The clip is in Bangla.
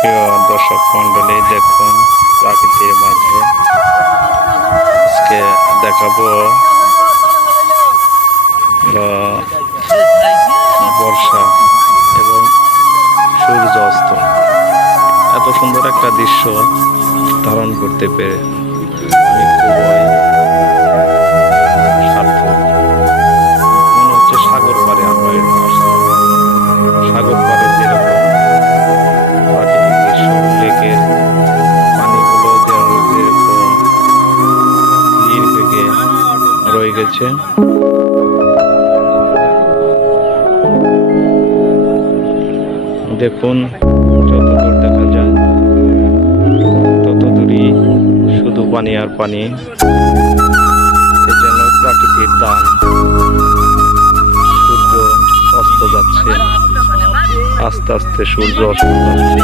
প্রিয় দর্শক মন্ডলী, দেখুন প্রাকৃতির মাঝে আজকে দেখাবো বর্ষা এবং সূর্য অস্ত। এত সুন্দর একটা দৃশ্য ধারণ করতে পেরে আমি খুবই সার্থক। মনে হচ্ছে সাগর পাড়ে আমরা সাগর পাড়ে যেরকম প্রাকৃতিক দৃশ্য, লেকের পানিগুলো যেরকম ধীর বেগে রয়ে গেছে। দেখুন, যতদূর দেখা যায় ততদূরই শুধু পানি আর পানি। এ যেন প্রাকৃতির দান। সূর্য অস্ত যাচ্ছে, আস্তে আস্তে সূর্য অস্ত যাচ্ছে।